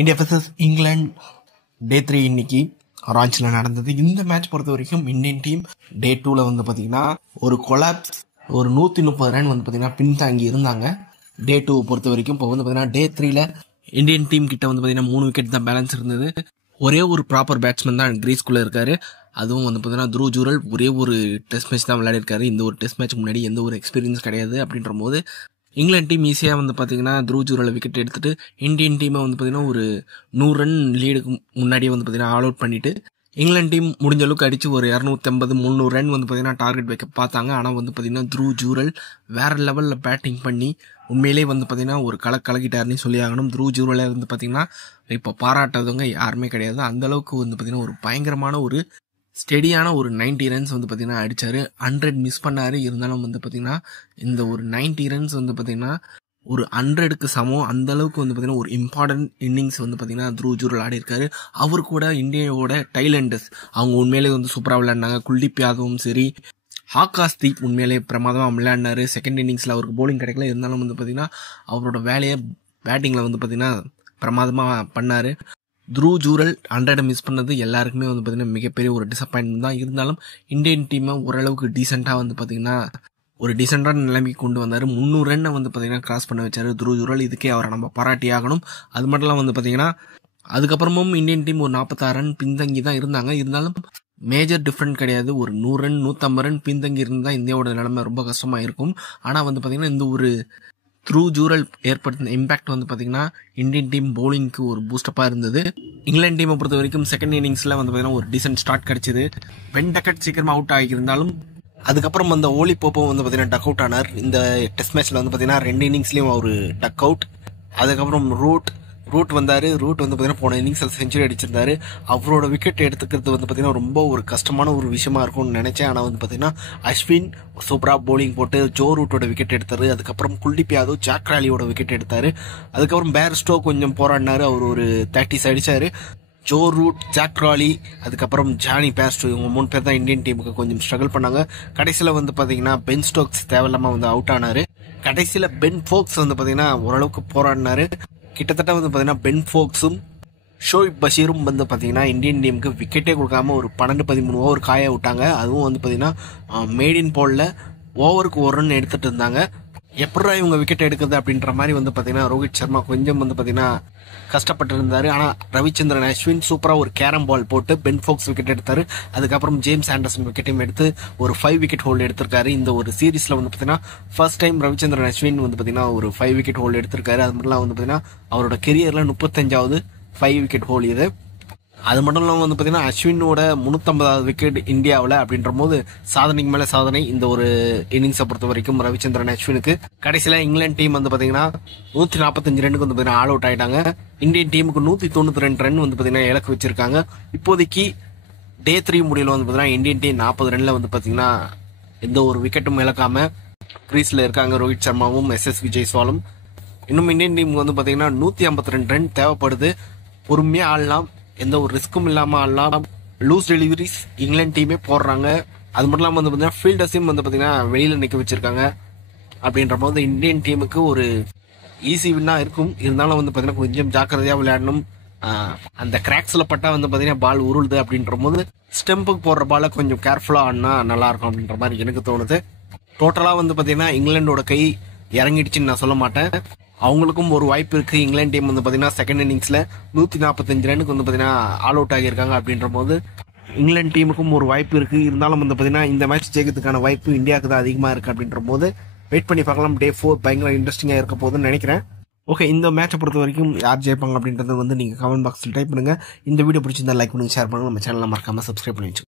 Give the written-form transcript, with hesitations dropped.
India vs England டே 3 இன்னைக்கு ராஞ்சியில் நடந்தது. இந்த மேட்ச் பொறுத்த வரைக்கும் இந்தியன் டீம் டே 2ல வந்து பார்த்தீங்கன்னா ஒரு கொலாப்ஸ் ஒரு 130 ரன் வந்து பார்த்தீங்கன்னா பின்தாங்கி இருந்தாங்க. டே 2 பொறுத்த வரைக்கும் இப்போ வந்து பார்த்தீங்கன்னா டே 3ல இந்தியன் டீம் கிட்ட வந்து பார்த்தீங்கன்னா 3 விக்கெட் தான் பேலன்ஸ் இருந்தது. ஒரே ஒரு ப்ராப்பர் பேட்ஸ்மேன் தான் கிரீஸ்குள்ளே இருக்காரு. அதுவும் வந்து பார்த்தீங்கன்னா த்ரூ ஜூரல் ஒரே ஒரு டெஸ்ட் மேட்ச் தான் விளையாடிருக்காரு. இந்த ஒரு டெஸ்ட் மேட்ச் முன்னாடி எந்த ஒரு எக்ஸ்பீரியன்ஸ் கிடையாது. அப்படின்ற போது இங்கிலாந்து டீம் ஈஸியாக வந்து பார்த்தீங்கன்னா த்ரூ ஜூரலை விக்கெட் எடுத்துட்டு இந்தியன் டீமை வந்து பார்த்தீங்கன்னா ஒரு 100 ரன் லீடுக்கு முன்னாடியே வந்து பார்த்தீங்கன்னா ஆல் அவுட் பண்ணிட்டு இங்கிலாந்து டீம் முடிஞ்ச அளவுக்கு அடித்து ஒரு 250-300 ரன் வந்து பார்த்தீங்கன்னா டார்கெட் வைக்க பார்த்தாங்க. ஆனால் வந்து பார்த்தீங்கன்னா த்ரூ ஜூரல் வேறு லெவலில் பேட்டிங் பண்ணி உண்மையிலே வந்து பார்த்தீங்கன்னா ஒரு கலக்கிட்டாருன்னு சொல்லி ஆகணும். த்ரூ ஜூரலை வந்து பார்த்தீங்கன்னா இப்போ பாராட்டாதவங்க யாருமே கிடையாது. அந்தளவுக்கு வந்து பார்த்தீங்கன்னா ஒரு பயங்கரமான ஒரு ஸ்டெடியான ஒரு 90 ரன்ஸ் வந்து பார்த்தீங்கன்னா அடித்தார். 100 மிஸ் பண்ணார். இருந்தாலும் வந்து பார்த்தீங்கன்னா இந்த ஒரு 90 ரன்ஸ் வந்து பார்த்தீங்கன்னா ஒரு 100க்கு சமம். அந்த அளவுக்கு வந்து பார்த்தீங்கன்னா ஒரு இம்பார்ட்டன்ட் இன்னிங்ஸ் வந்து பார்த்தீங்கன்னா த்ரூ ஜூரல் ஆடி இருக்காரு. அவர் கூட இந்தியாவோட டைலண்டர்ஸ் அவங்க உண்மையிலே வந்து சூப்பராக விளையாடினாங்க. குல்தீப் யாதவும் சரி, ஆகாஷ்தீப் உண்மையிலே பிரமாதமாக விளையாடினாரு. செகண்ட் இன்னிங்ஸில் அவருக்கு போலிங் கிடைக்கல. இருந்தாலும் வந்து பார்த்தீங்கன்னா அவரோட வேலையை பேட்டிங்கில் வந்து பார்த்தீங்கன்னா பிரமாதமாக பண்ணார். த்ரூ ஜூரல் 100 மிஸ் பண்ணது எல்லாருக்குமே வந்து பார்த்தீங்கன்னா மிகப்பெரிய ஒரு டிசப்பாயின்மெண்ட் தான். இருந்தாலும் இந்தியன் டீமை ஓரளவுக்கு டீசெண்டாக வந்து பார்த்தீங்கன்னா ஒரு டீசெண்டான நிலைமைக்கு கொண்டு வந்தார். 300 ரன்னை வந்து பார்த்தீங்கன்னா கிராஸ் பண்ண வச்சார் த்ரூ ஜூரல். இதுக்கே அவரை நம்ம பாராட்டி ஆகணும். அது மட்டும் வந்து பார்த்தீங்கன்னா அதுக்கப்புறமும் இந்தியன் டீம் ஒரு 46 ரன் பின்தங்கி தான் இருந்தாங்க. இருந்தாலும் மேஜர் டிஃப்ரெண்ட் கிடையாது. ஒரு 100 ரன் 150 ரன் பின்தங்கி இருந்தால் இந்தியாவோட நிலைமை ரொம்ப கஷ்டமாக இருக்கும். ஆனால் வந்து பார்த்தீங்கன்னா இந்த ஒரு த்ரூ ஜூரல் ஏற்படுத்தின இம்பேக்ட் வந்து பார்த்தீங்கன்னா இந்தியன் டீம் பவுலிங்க்கு ஒரு பூஸ்டப்பாக இருந்தது. இங்கிலாந்து டீமை பொறுத்த வரைக்கும் செகண்ட் இன்னிங்ஸில் வந்து பார்த்தீங்கன்னா ஒரு டீசென்ட் ஸ்டார்ட் கிடச்சிது. பென் டக்கட் சீக்கிரமாக அவுட் ஆகியிருந்தாலும் அதுக்கப்புறம் அந்த ஓலி போப்போ வந்து பார்த்தீங்கன்னா டக் அவுட் ஆனார். இந்த டெஸ்ட் மேட்ச்சில் வந்து பார்த்தீங்கன்னா 2 இன்னிங்ஸ்லேயும் அவர் டக் அவுட். அதுக்கப்புறம் ரூட் வந்தார். ரூட் வந்து பார்த்தீங்கன்னா போன இன்னிங்ஸில் செஞ்சுரி அடிச்சிருந்தாரு. அவரோட விக்கெட் எடுத்துக்கிறது வந்து பார்த்தீங்கன்னா ரொம்ப ஒரு கஷ்டமான ஒரு விஷயமா இருக்கும்னு நினைச்சேன். ஆனால் வந்து பார்த்தீங்கன்னா அஸ்வின் சூப்பராக போலிங் போட்டு ஜோ ரூட்டோட விக்கெட் எடுத்தாரு. அதுக்கப்புறம் குல்தீப் யாதவ் ஜாக் ராலியோட விக்கெட் எடுத்தாரு. அதுக்கப்புறம் பேர்ஸ்டோ கொஞ்சம் போராடினாரு. அவர் ஒரு 30s அடிச்சாரு. ஜோ ரூட், ஜாக் ராலி, அதுக்கப்புறம் ஜானி பேர்ஸ்டோ இவங்க 3 பேர் தான் இந்தியன் டீமுக்கு கொஞ்சம் ஸ்ட்ரகிள் பண்ணாங்க. கடைசியில் வந்து பார்த்தீங்கன்னா பென் ஸ்டோக்ஸ் தேவையில்லாமல் வந்து அவுட் ஆனார். கடைசியில் பென் ஃபோக்ஸ் வந்து பார்த்தீங்கன்னா ஓரளவுக்கு போராடினாரு. கிட்டத்தட்ட வந்து பார்த்தீங்கன்னா பென் ஃபோக்ஸும் ஷோயிப் பஷீரும் வந்து பார்த்தீங்கன்னா இந்தியன் டீமுக்கு விக்கெட்டே கொடுக்காம ஒரு 12-13 ஓவர் காய விட்டாங்க. அதுவும் வந்து பார்த்தீங்கன்னா மேடின் போலில் ஓவருக்கு 1 ரன் எடுத்துகிட்டு இருந்தாங்க. எப்படா இவங்க விக்கெட் எடுக்குது அப்படின்ற மாதிரி வந்து பார்த்தீங்கன்னா ரோஹித் சர்மா கொஞ்சம் வந்து பார்த்தீங்கன்னா கஷ்டப்பட்டு இருந்தார். ஆனால் ரவிச்சந்திரன் அஸ்வின் சூப்பராக ஒரு கேரம் பால் போட்டு பென் ஃபோக்ஸ் விக்கெட் எடுத்தார். அதுக்கப்புறம் ஜேம்ஸ் ஆண்டர்சன் விக்கெட்டையும் எடுத்து ஒரு 5 விக்கெட் ஹோல்டு எடுத்திருக்காரு. இந்த ஒரு சீரீஸில் வந்து பார்த்தீங்கன்னா ஃபர்ஸ்ட் டைம் ரவிச்சந்திரன் அஸ்வின் வந்து பார்த்தீங்கன்னா ஒரு 5 விக்கெட் ஹோல்டு எடுத்திருக்காரு. அது மட்டும் வந்து பார்த்தீங்கன்னா அவரோட கெரியரில் 35வது 5 விக்கெட் ஹோல் இது. அது மட்டும் இல்லாமல் வந்து பார்த்தீங்கன்னா அஸ்வினோட 350வது விக்கெட் இந்தியாவில் அப்படின்ற போது சாதனைக்கு மேலே சாதனை இந்த ஒரு இன்னிங்ஸை பொறுத்த வரைக்கும் ரவிச்சந்திரன் அஸ்வினுக்கு. கடைசியில் இங்கிலாந்து டீம் வந்து பார்த்தீங்கன்னா 145 ரன்னுக்கு வந்து பார்த்தீங்கன்னா ஆல் அவுட் ஆகிட்டாங்க. இந்தியன் டீமுக்கு 192 ரன் வந்து பார்த்தீங்கன்னா இலக்கு வச்சிருக்காங்க. இப்போதைக்கு டே 3 முடியல வந்து பார்த்தீங்கன்னா இந்தியன் டீம் 40 ரன்ல வந்து பார்த்தீங்கன்னா எந்த ஒரு விக்கெட்டும் இழக்காம கிரீஸில் இருக்காங்க ரோஹித் சர்மாவும் SSV ஜெய்ஸ்வாலும். இன்னும் இந்தியன் டீமுக்கு வந்து பார்த்தீங்கன்னா 152 ரன் தேவைப்படுது. பொறுமையாக ஆடலாம், எந்த ஒரு ரிஸ்க்கும் இல்லாமல் ஆடலாம். லூஸ் டெலிவரிஸ் இங்கிலாந்து டீமே போடுறாங்க. அது மட்டும் இல்லாமல் வந்து பார்த்தீங்கன்னா ஃபீல்டர்ஸையும் வந்து பார்த்தீங்கன்னா வெளியில் நிற்க வச்சிருக்காங்க. அப்படின்ற போது இந்தியன் டீமுக்கு ஒரு ஈஸி வின்னாக இருக்கும். இருந்தாலும் வந்து பார்த்தீங்கன்னா கொஞ்சம் ஜாக்கிரதையாக விளையாடணும். அந்த கிராக்ஸில் பட்டால் வந்து பார்த்தீங்கன்னா பால் உருளுது அப்படின்ற போது ஸ்டெம்புக்கு போடுற பாலை கொஞ்சம் கேர்ஃபுல்லாக ஆடினா நல்லாயிருக்கும் அப்படின்ற மாதிரி எனக்கு தோணுது. டோட்டலாக வந்து பார்த்தீங்கன்னா இங்கிலாண்டோட கை இறங்கிடுச்சுன்னு நான் சொல்ல மாட்டேன். அவங்களுக்கும் ஒரு வாய்ப்பு இருக்குது. இங்கிலாந்து டீம் வந்து பார்த்தீங்கன்னா செகண்ட் இன்னிங்ஸில் 145 ரன்னுக்கு வந்து பார்த்தீங்கன்னா ஆல் அவுட் ஆகியிருக்காங்க. அப்படின்ற போது இங்கிலாந்து டீமுக்கும் ஒரு வாய்ப்பு இருக்குது. இருந்தாலும் வந்து பார்த்தீங்கன்னா இந்த மேட்ச் ஜெயிக்கிறதுக்கான வாய்ப்பு இந்தியாவுக்கு தான் அதிகமாக இருக்குது. அப்படின்ற போது வெயிட் பண்ணி பார்க்கலாம். டே 4 பயங்கர இன்ட்ரெஸ்டிங்காக இருக்க போகுதுன்னு நினைக்கிறேன். ஓகே, இந்த மேட்சை பொறுத்த வரைக்கும் யார் ஜெயிப்பாங்க அப்படின்றத வந்து நீங்கள் கமெண்ட் பாக்ஸில் டைப் பண்ணுங்கள். இந்த வீடியோ பிடிச்சிருந்தா லைக் பண்ணுங்கள், ஷேர் பண்ணுங்கள். நம்ம சேனலை மறக்காமல் சப்ஸ்கிரைப் பண்ணி வச்சுக்கோங்க.